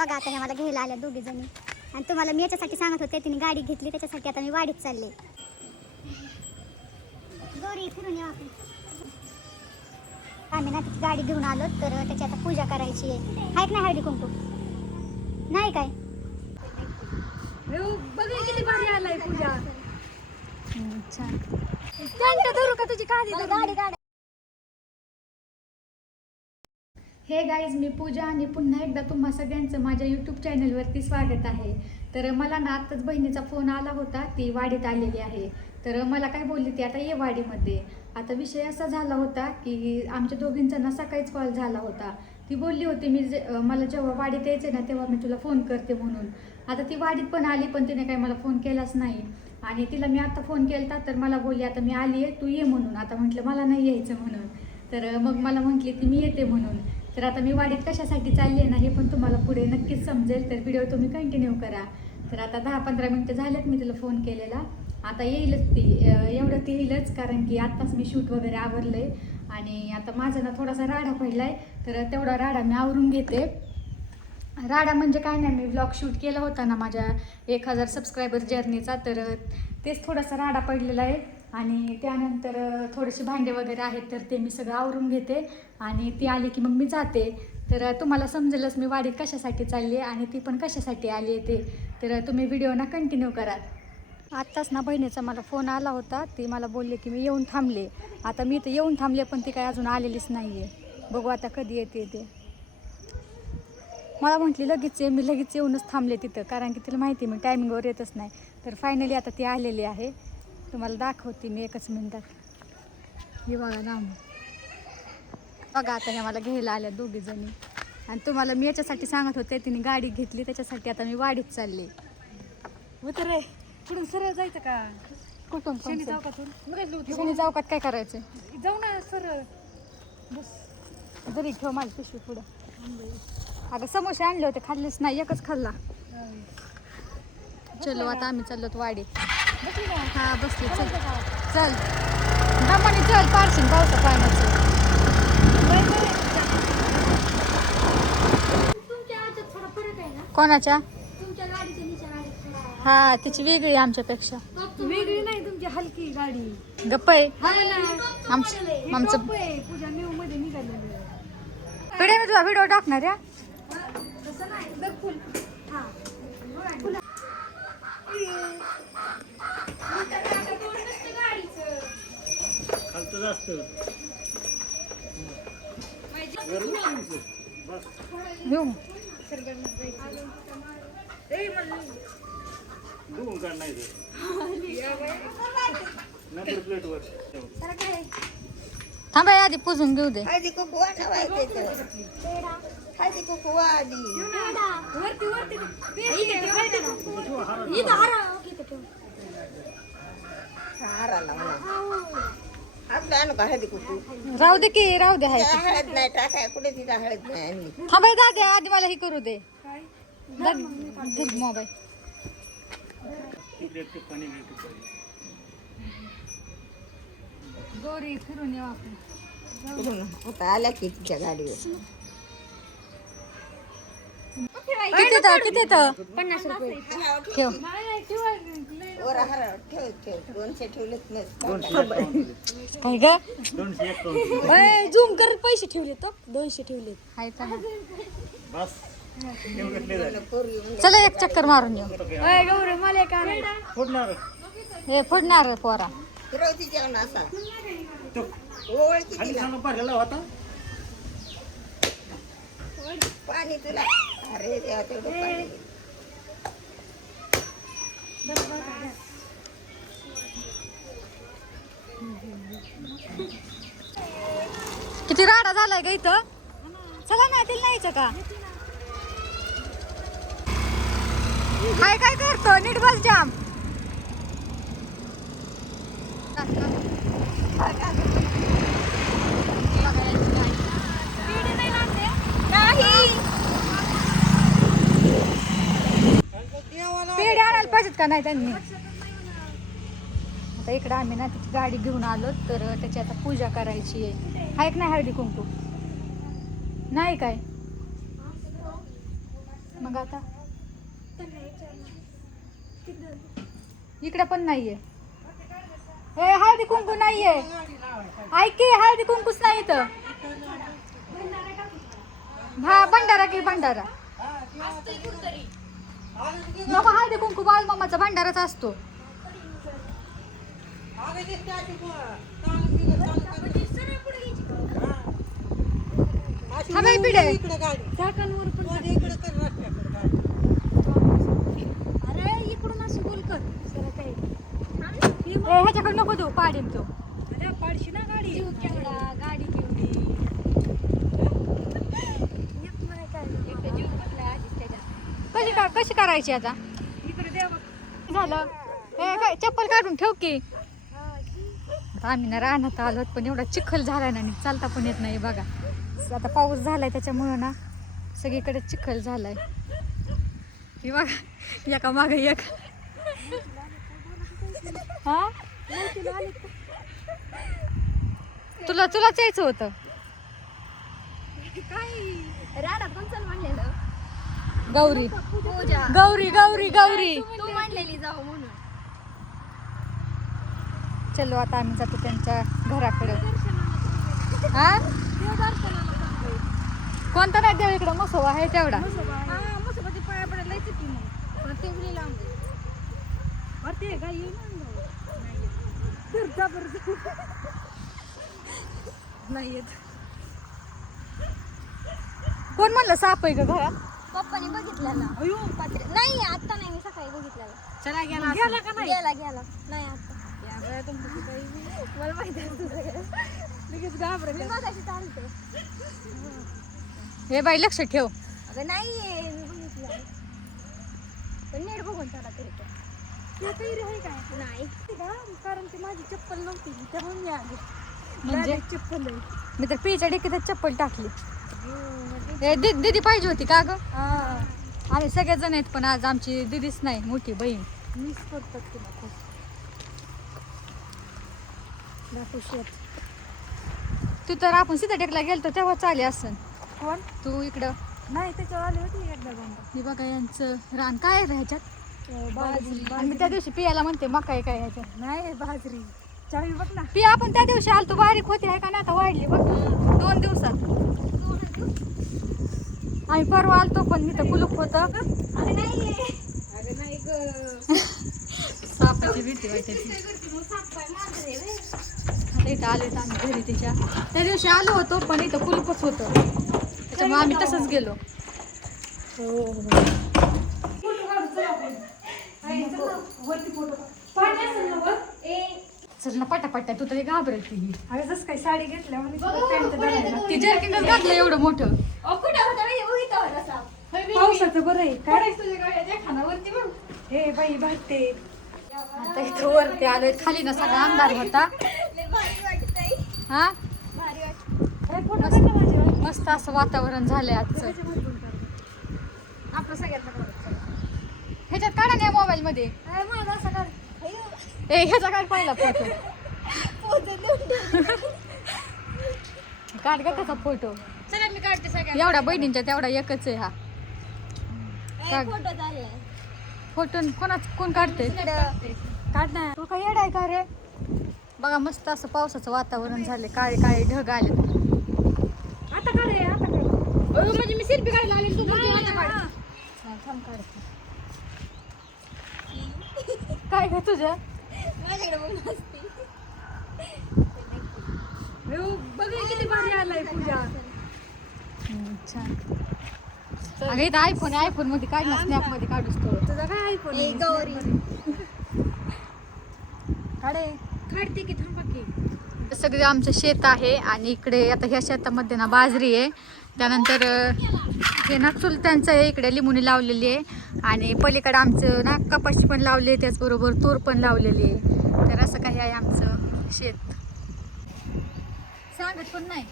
बघा आता ह्या मला घ्यायला आल्या दोघी जणी आणि तुम्हाला मी याच्यासाठी सांगत होते तिने गाडी घेतली त्याच्यासाठी आता मी वाडीत चालले. गौरी फिरून येऊ आपण. आम्ही ना तिची गाडी घेऊन आलो तर त्याची आता पूजा करायची आहे. हाय ना हळदी कुंकू नाही काय बघा किती भारी आलाय पूजा. छान त्यांच्या धरू का तुझी गाडी गाडी. हे गाईज, मी पूजा आणि पुन्हा एकदा तुम्हा सगळ्यांचं माझ्या यूट्यूब चॅनलवरती स्वागत आहे. तर मला ना आत्ताच बहिणीचा फोन आला होता, ती वाडीत आलेली आहे. तर मला काय बोलली ती आता ये वाडीमध्ये. आता विषय असा झाला होता की आमच्या दोघींचा ना सकाळीच कॉल झाला होता. ती बोलली होती मला जेव्हा वाडीत यायचे ना तेव्हा मी तुला फोन करते म्हणून. आता ती वाडीत पण आली पण तिने काही मला फोन केलाच नाही. आणि तिला मी आता फोन केला तर मला बोलली आता मी आली आहे तू ये म्हणून. आता म्हटलं मला नाही यायचं म्हणून. तर मग मला म्हटली ती मी येते म्हणून. तर आता मी वाडीत कशासाठी चालली आहे ना हे पण तुम्हाला पुढे नक्कीच समजेल. तर व्हिडिओ तुम्ही कंटिन्यू करा. तर आता 10-15 मिनटं झाल्यात मी तिला फोन केलेला. आता येईलच ती, एवढं ती येईलच कारण की आत्ताच मी शूट वगैरे आवरलंय. आणि आता माझा ना थोडासा राडा पडलाय तर तेवढा राडा मी आवरून घेते. राडा म्हणजे काय नाही, मी व्लॉग शूट केला होता ना माझ्या 1000 सबस्क्रायबर जर्नीचा. तर तेच थोडासा राडा पडलेला आहे. आणि त्यानंतर थोडेसे भांडे वगैरे आहेत तर ते मी सगळं आवरून घेते आणि ती आली की मग मी जाते. तर तुम्हाला समजेलच मी वाडीत कशासाठी चालली आहे आणि ती पण कशासाठी आली आहे ते. तर तुम्ही व्हिडिओ ना कंटिन्यू करा. आत्ताच ना बहिणीचा मला फोन आला होता, ती मला बोलली की मी येऊन थांबले. आता मी तर येऊन थांबले पण ती काय अजून आलेलीच नाही आहे. बघू आता कधी येते ते. मला म्हटली लगेच ये, मी लगेच येऊनच थांबले तिथं कारण की तिला माहिती मी टायमिंगवर येतच नाही. तर फायनली आता ती आलेली आहे. तुम्हाला दाखवते मी एकच मिनिटात. हे बघा ना, बघा आता ह्या मला घ्यायला आल्या दोघी जणी आणि तुम्हाला मी याच्यासाठी सांगत होते तिने गाडी घेतली त्याच्यासाठी आता मी वाडीत चालले. उतर रे, पुढून सरळ जायचं का? कुठून शनी चौकातून. शनी चौकात काय करायचं? जाऊ ना सरळ. बस जरी ठेव माझी पिशवी पुढं. अगं समोसे आणले होते, खाल्लेच नाही, एकच खाल्ला. चलो आता आम्ही चाललो वाडीत. हा बसले. चल चल दमाने चल, पारशीन पावसा पाण्याचं. कोणाच्या? हा तिची वेगळी आमच्यापेक्षा. वेगळी नाही तुमची, हलकी गाडी. गप्प आहे आमचं पूजा न्यू मध्ये निघालेली. पिढे मी तुला व्हिडिओ टाकणार या. थांबा आधी पुजून घेऊ दे. हळदी कुंकू हळदी कुंकू आली. हाराला आपलं आणू का हळदी कुंकू? राहू दे की, राहू दे. हाय हळद नाही टाकाय कुठे तिला हळद नाही आणली. थांबाय दादे आधी मला हे करू दे. मोबाईल गौरी फिरून येऊ आपण. आता आल्या की तिच्या गाडीवर. किती तर 50 रुपये. ठेव. वर हरा ठेव 200 ठेवलेत काय ग झूम करत पैसे ठेवले तर 200 ठेवले. हाय का चला एक चक्कर मारून येऊ. गौरी मला का हे फोडणार पोरा. फिरवती जेवण असा ओळखी तिला पाणी तुला. अरे देवा तेवढं पाणी. किती राडा झालाय ग इथं. चला ना तिला न्यायचं का? काय करतो नीट बस जाम. पेढे आणायला पाहिजेत का नाही त्यांनी? आता इकडं आम्ही ना तिची गाडी घेऊन आलो तर त्याची आता पूजा करायची आहे. हाय का नाही हळदी कुंकू? नाही काय मग आता इकडे पण नाहीये. ए हळदी कुंकू नाहीये. ऐक की, हळदी कुंकूच नाही इथं. हा भंडारा की भंडारा नको. हळदी कुंकू बाळ मामाचा भंडाराच असतो. हा बाई पिढे अरे इकडून असं बोल कर. ह्याच्याकडे नको देऊ. पाडीम तो पाडशी ना गाडी. गाडी कशी करायची आता. झालं काय चप्पल काढून ठेव की. आम्ही ना रानात आलो पण एवढा चिखल झालाय ना चालता पण येत नाही बघा. आता पाऊस झालाय त्याच्यामुळं ना सगळीकडे चिखल झालाय. हे बघा एका मागे एक. हा तुलाच यायचं होतं. गौरी गौरी गौरी गौरी चलो आता आम्ही जातो त्यांच्या घराकडे. हा कोणता नाही देव इकडं मसोबा आहे तेवढा. नाही येत. कोण म्हणलं साप आहे का घरात. पप्पाने बघितला ना. नाही आता नाही, मी सकाळी बघितलेला. चला गेला का नाही. गेला नाही आता. मला माहिती चालते. हे बाई लक्ष ठेव. अगं नाहीये, मी बघितलं पण नीट बघून चला तरी नाही कारण ती माझी चप्पल नव्हती त्यामुळे मी आली. म्हणजे चप्पल मी तर पिच्या डिकीतच चप्पल टाकली. दीदी पाहिजे होती का ग. आम्ही सगळेजण आहेत पण आज आमची दीदीच नाही, मोठी बहीण. मिस करतात तुला खूप. तू तर आपण सीता टेकला गेलतो तेव्हा चाले असन. कोण तू इकडं नाही त्याच्यावर आली होती एकदा दोनदा. मी बघा यांचं रान काय आहे ह्याच्यात. बाजरी आणि मी त्या दिवशी पियाला म्हणते मका काय ह्याच्यात. नाही बाजरी चावी बघ ना. पिया आपण त्या दिवशी आलतो बारीक होती आहे का ना आता वाढली बघ 2 दिवसात. आम्ही परवा आलतो पण मी तर कुलूप होतं. अरे नाही सापाची भीती वाटायची. आता इथं आले तर आम्ही घरी त्या दिवशी आलो होतो पण इथं कुलूपच होतं त्याच्यामुळे आम्ही तसंच गेलो. चल ना पटापट्टा तू तरी घाबरत ही. अरे जसं काही साडी घेतल्या ती जर्किन घातलं एवढं मोठं. पावसाचं बरं आहे काय हे बाई भागते. आता इथं वरती आलोय खाली ना सगळा अंधार होता. हा मस्त असं वातावरण झालंय आजचं. आपलं सगळ्यांना ह्याच्यात काढा ना मोबाईल मध्ये. ह्याचा काय पहिला फोटो काढ का कसा फोटो. चला मी काढते सगळ्या एवढा बहिणींच्या तेवढा एकच आहे हा. फोटो चाललाय. फोटो कोण काढते. काढ ना. तू काय येडाय का रे. बघा मस्त असं पावसाचं वातावरण झाले. काळे काळे ढग आले. आता काढ आता काढ. म्हणजे मी सेल्फी काढायला आले तू बोलते आता काढ. थांब काढते. काय ग तुझं माझ्याकडे बघ मस्ती. बघ किती भारी आलाय पूजा. छान. अगं इथं आयफोन मध्ये काढ ना. स्नॅप मध्ये काढूस तो. तुझा काय आयफोन आहे गौरी काढे काढते की थांबा की. सगळे आमचं शेत आहे आणि इकडे आता ह्या शेतामध्ये ना बाजरी आहे. त्यानंतर हे ना चुलत्यांचं आहे. इकडे लिंबुणी लावलेली आहे आणि पलीकडे आमचं ना कपाशी पण लावली आहे. त्याचबरोबर तूर पण लावलेली आहे. तर असं काही आहे आमचं शेत. सांगत पण नाही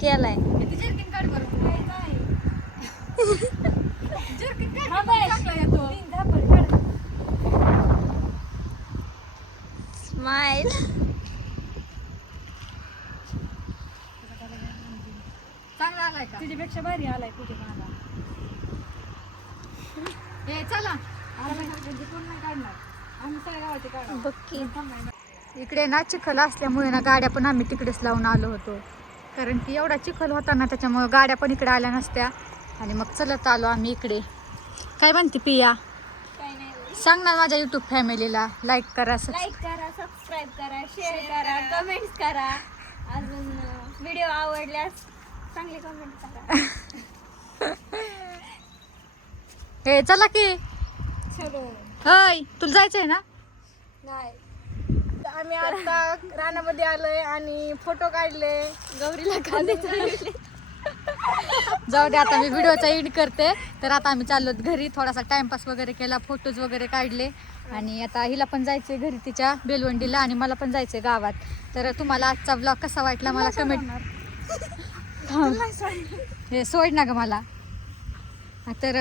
केलाय जर्किन काढ बरोबर. जर्किन काढ येतो. स्माइल. चांगला आलाय का. तुझ्यापेक्षा भारी आलाय तुझ्या मला. हे चला बक्की इकडे ना चिखल असल्यामुळे ना गाड्या पण आम्ही तिकडेच लावून आलो होतो, कारण की एवढा चिखल होता ना त्याच्यामुळे गाड्या पण इकडे आल्या नसत्या आणि मग चलत आलो आम्ही इकडे. काय म्हणते पिया? काय नाही, सांग ना माझ्या युट्यूब फॅमिलीला लाईक करा लाईक करा, सबस्क्राईब करा, शेअर करा, कमेंट्स करा. अजून व्हिडिओ आवडल्यास चांगले कमेंट करा. हे चला की. चलो. होय तुला जायचंय ना? नाही, आम्ही आता रानामध्ये आलोय आणि फोटो काढले. गौरीला कांदे चालले. जाऊ दे आता मी व्हिडिओचा एंड करते. तर आता आम्ही चाललो घरी, थोडासा टाइमपास वगैरे केला, फोटोज वगैरे काढले आणि आता हिला पण जायचंय घरी तिच्या बेलवंडीला आणि मला पण जायचंय गावात. तर तुम्हाला आजचा ब्लॉग कसा वाटला मला कमेंट हे सोड ना ग मला. तर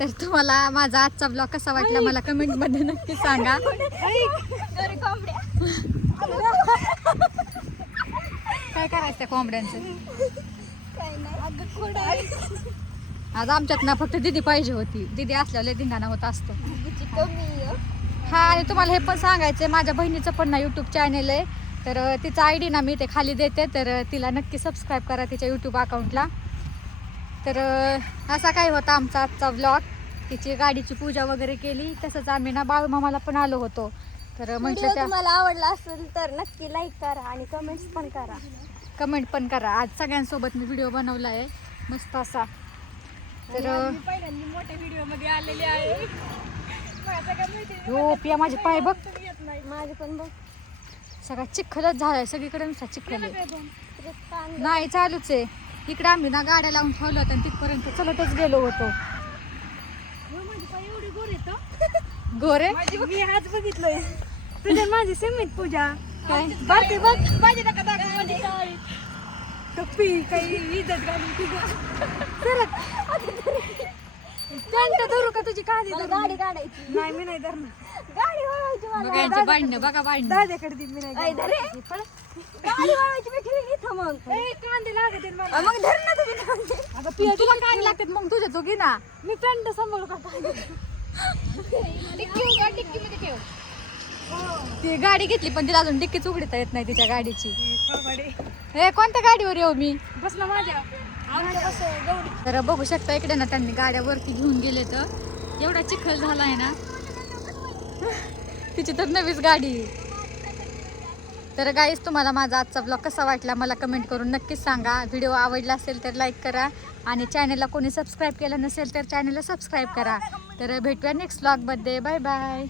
तर तुम्हाला माझा आजचा ब्लॉग कसा वाटला मला कमेंट मध्ये नक्की सांगा. घरी कोंबड्या. काय करायचं त्या कोंबड्यांचं? काय नाही, आज आमच्यात ना फक्त दीदी पाहिजे होती. दीदी असल्यावर लय धिंगाणा होत असतो. तिची कमी आहे. हा आणि तुम्हाला हे पण सांगायचं माझ्या बहिणीचं पण ना यूट्यूब चॅनेल आहे. तर तिचा आय डी ना मी ते खाली देते, तर तिला नक्की सबस्क्राईब करा तिच्या यूट्यूब अकाउंटला. तर असा काय होता आमचा आजचा ब्लॉग. तिची गाडीची पूजा वगैरे केली. तसंच आम्ही ना बाळूमामाला पण आलो होतो. तर म्हटलं व्हिडिओ त्या तुम्हाला आवडला असेल तर नक्की लाईक करा आणि कमेंट्स पण करा. कमेंट पण करा. आज सगळ्यांसोबत मी व्हिडिओ बनवला आहे मस्त असा. तर पहिल्यांदा मोठ्या व्हिडिओ मध्ये आलेले आहे. माझं काय माहिती हो पिया माझे पाय बघ, येत नाही. माझे पण बघ. सगळा चिखलच झालाय सगळीकडे, नुसता चिखल आहे. तिथे कांदे. नाही चालूच आहे. इकडे आम्ही ना गाड्या लावून ठेवलं होतं आणि तिथपर्यंत चलतच गेलो होतो. माझी पाय एवढी गोर येतं. गोरे मी आज बघितलंय तुझ्या माझी सेमीत पूजा. काय बाकी बघ माझी नका दाखव माझी काय टप्पी काही इज्जत घालून तुझं. त्यांचं धरू का तुझी काळजी मला धरू? गाडी काढायची. नाही मी नाही धरणार. गाडी वळवायची मला. बघा यांचे भांडणं, बघा भांडणं. दादाकडे दे, मी नाही ऐ, धरणार. धरे. गाडी वळवायची मी ठेवीन इथं मग. ए, कांदे लागत आहेत मला. मग धर ना तुम्ही कांदे. अगं पिया तुला काय लागतात मग तुझ्या तू घे ना. मी पॅन्ट सांभाळू का काय? टिक्की मध्ये ठेव. ती गाडी घेतली पण तिला अजून डिक्कीच उघडता येत नाही तिच्या गाडीची. कबड्डी. हे कोणत्या गाडीवर येऊ मी? बस ना माझ्या. आमच्या बस गौरी. तर बघू शकता इकडे ना त्यांनी गाड्या वरती घेऊन गेले. तर एवढा चिखल झालाय ना, तिची तर नवीच गाडी. तर गाईस तुम्हाला माझा आजचा ब्लॉग कसा वाटला मला कमेंट करून नक्कीच सांगा. व्हिडिओ आवडला असेल तर लाईक करा आणि चॅनलला कोणी सबस्क्राईब केलं नसेल तर चॅनलला सबस्क्राईब करा. तर भेटूया नेक्स्ट ब्लॉगमध्ये. Bye bye.